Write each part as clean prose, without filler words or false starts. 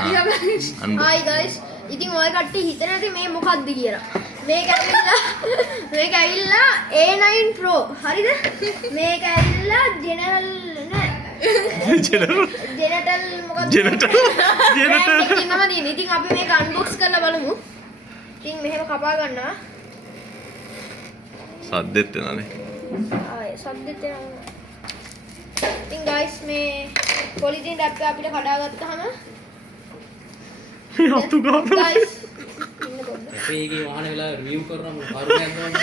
Hi guys. ඉතින් ඔය කට්ටිය හිතන ඇති මේ මොකක්ද කියලා. මේක ඇවිල්ලා A9 Pro. හරිද? මේක ඇවිල්ලා general මොකක්ද? ජෙනටල්. ඉතින් අපි මේක unbox කරලා බලමු. ඉතින් මෙහෙම කපා ගන්නවා. සද්දෙත් එනනේ. ආයේ සද්දෙත් එනවා. ඉතින් guys මේ පොලිතින් රැප් එක අපිට කඩා ගත්තාම අතු ගන්න. guys අපේගේ වාහන වෙලා රිවිව් කරනවා මොන කරුණක් ගන්න.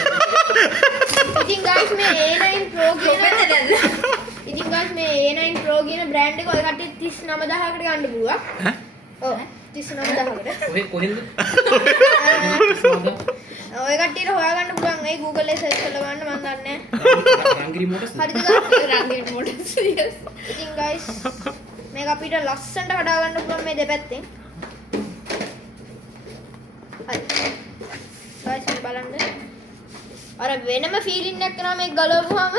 ඉතින් guys මේ A9 Pro කියන ඉතින් guys මේ A9 Pro කියන බ්‍රෑන්ඩ් එක ඔය කට්ටිය 39000කට ගන්න පුළුවන්. ඈ? ඔව් 39000කට. කොහෙන්ද? ඔය කට්ටියට හොයාගන්න පුළුවන්. ඒ Google එකේ සර්ච් කරලා බලන්න මම දන්නේ නැහැ. රංගිරි මොටස්. හරිද guys? රංගිරි මොඩල්ස්. ඉතින් guys මේක අපිට ලස්සනට කඩා ගන්න පුළුවන් මේ දෙපැත්තෙන්. හරි. guys මේ බලන්න. අර වෙනම ෆීලිං එකක් කරනවා මේක ගලවපුවාම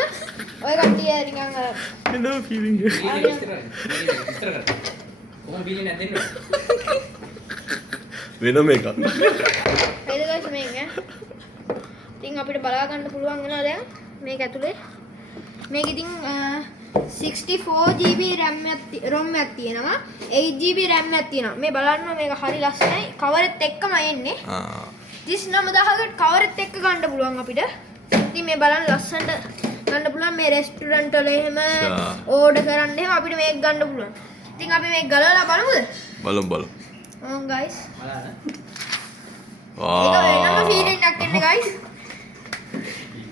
ඔය කට්ටිය නිකන් අර එනවා ෆීලිං එක. විස්තර කර. කොහොම බීලි නැදෙන්න. වෙනම එකක්. හරිද guys මේක. ඉතින් අපිට බලා ගන්න පුළුවන් වෙනවා දැන් මේක ඇතුලේ. මේක ඉතින් 64GB ROM එකක් තියෙනවා. 8GB RAM එකක් තියෙනවා. මේ බලන්න මේක හරි ලස්සනයි. කවර් එකත් එක්කම එන්නේ. 39000කට කවර් එකත් එක්ක ගන්න පුළුවන් අපිට. ඉතින් මේ බලන්න ලස්සනට ගන්න පුළුවන් මේ රෙස්ටුරන්ට් වල එහෙම ඕඩර් කරන්න එහෙම අපිට මේක ගන්න පුළුවන්. ඉතින් අපි මේක ගලවලා බලමුද? බලමු. ඔව් guys. බලන්න. ඒක වෙනම ෆීලිං එකක් එන්නේ guys.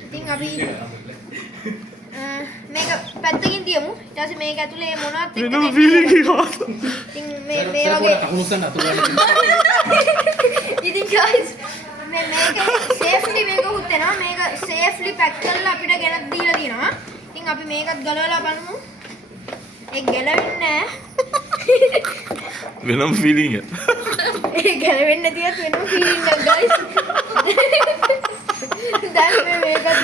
ඉතින් අපි මේක පැත්තකින් තියමු. ඊට පස්සේ මේක ඇතුලේ මොනවත් එක්ක වෙනම ෆීලිං එකක්. ඉතින් මේ වගේ කකුලුස්සන්න අතු ගන්න. ඉතින් guys මේක සේෆ්ලි මේක උත්තේනවා. මේක සේෆ්ලි පැක් කරලා අපිට ගෙනත් දීලා තියෙනවා. ඉතින් අපි මේකත් ගලවලා බලමු. ඒක ගැලවෙන්නේ නැහැ. වෙනම ෆීලිං එක. ඒ ගැලවෙන්නේ නැතිවත් වෙනම ෆීලිං එකක් guys. දැන් මේකත්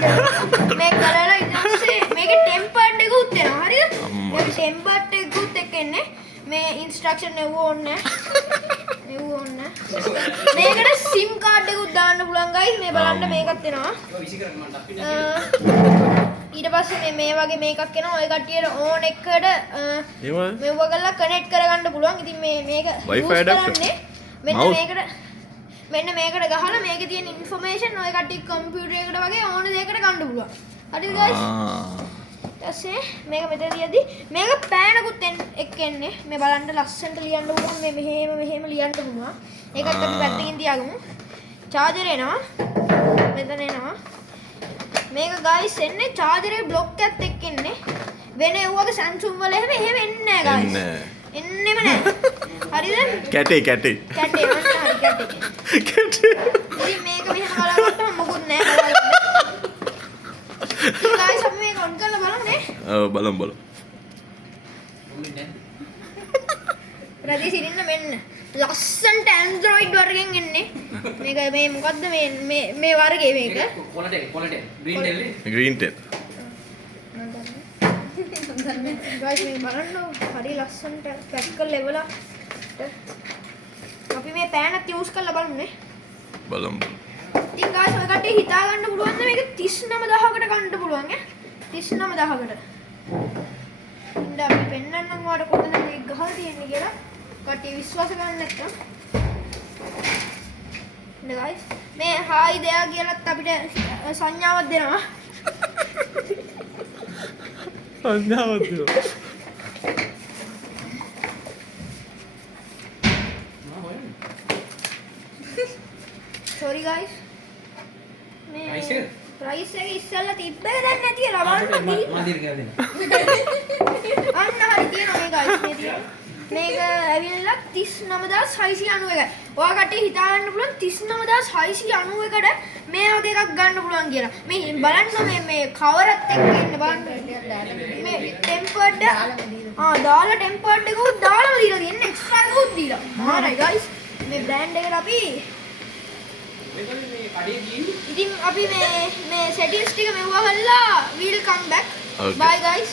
මේක ගලවලා ඊට පස්සේ මේකේ ටෙම්පර්ඩ් එක උත්තේනවා. හරිද? මේක ටෙම්පර්ඩ් එකකුත් එක්ක එන්නේ. මේ ඉන්ස්ට්‍රක්ෂන් එව්ව ඕනේ නැහැ. මේකට SIM කාඩ් එකකුත් දාන්න පුළුවන් guys. මේ බලන්න මේකත් එනවා. විසි කරන්න මට අපිට ඊට පස්සේ මේ වගේ මේකක් එනවා. ඔය කට්ටියට ඕන් එකකට ඒව මෙව කරලා කනෙක්ට් කරගන්න පුළුවන්. ඉතින් මේක Wi-Fi adapter. කරන්නේ මෙන්න මේකට ගහලා මේකේ තියෙන ඉන්ෆර්මේෂන් ඔය කට්ටිය කම්පියුටර් එකට වගේ ඕන දෙයකට ගන්න පුළුවන්. හරිද guys? ඊටසේ මේක මෙතනදී මේක පෑනකුත් එක්ක එන්නේ. මේ බලන්න ලස්සනට ලියන්න පුළුවන්. මේ මෙහෙම ලියන්න පුළුවන්. ඒකත් අපි පැත්තකින් තියාගමු. චාර්ජර් එනවා. මෙතන එනවා. මේක guys එන්නේ චාර්ජරේ බ්ලොක් එකත් එක්ක එන්නේ. වෙන ඒවගේ Samsung වල එහෙම එන්නේ නැහැ guys. එන්නෙම නැහැ. හරිද? කැටේ. කැටේ වන්න හරි කැටේ. ඉතින් මේක මෙහෙම බලනකොට මොකුත් නැහැ බලන්න. ඉතින් guys අපි මේක ඔන් කරලා බලන්නේ. ඔව් බලමු. රදී සිරින්න මෙන්න. ලස්සන්ට Android වර්ගෙන් එන්නේ. මේක මේ මොකද්ද මේ වර්ගේ මේක? කොලට ග්‍රීන් ටෙල්. ග්‍රීන් ටෙල්. guys මේ බලන්න හරි ලස්සනට පැක් කරලා ලෙවලා අපි මේ පෑනත් යූස් කරලා බලමුනේ. බලමු. ඉතින් guys ඔය කට්ටිය හිතා ගන්න පුළුවන් මේක 39000කට ගන්න පුළුවන් ඈ 39000කට. ඉතින් අපි පෙන්නන්නම් ඔයාලට කොතනද මේක ගහලා තියෙන්නේ කියලා. කට්ටිය විශ්වාස කරන්නේ නැත්තම්. ඉතින් guys මේ හායි දෙයා කියලාත් අපිට සංඥාවක් දෙනවා. සංඥාවක් දෙනවා. sorry guys මේ price price එක? එක ඉස්සෙල්ලා තිබ්බ එක දැන් නැති කියලා බලන්න මාදිර කියලා දෙන්න. අන්න හරි තියෙනවා මේ guys මේ තියෙනවා. මේක ඇවිල්ලා 39691. ඔයා කට්ටිය හිතා ගන්න පුළුවන් 39691කට මේ වගේ එකක් ගන්න පුළුවන් කියලා. මේ බලන්න මේ කවරත් එක්ක ඉන්න බලන්න. මේ ටෙම්පර්ඩ් දාලා ටෙම්පර්ඩ් එකකුත් දාලාම දීලා තියෙන්නේ එක්ස්ට්‍රා එකකුත් දීලා. හරියි guys. මේ බ්‍රෑන්ඩ් එකට අපි මේ කඩේ ගිහින් ඉතින් අපි මේ සෙටින්ග්ස් ටික මෙව්වා හල්ලා we'll come back. Okay. Bye guys.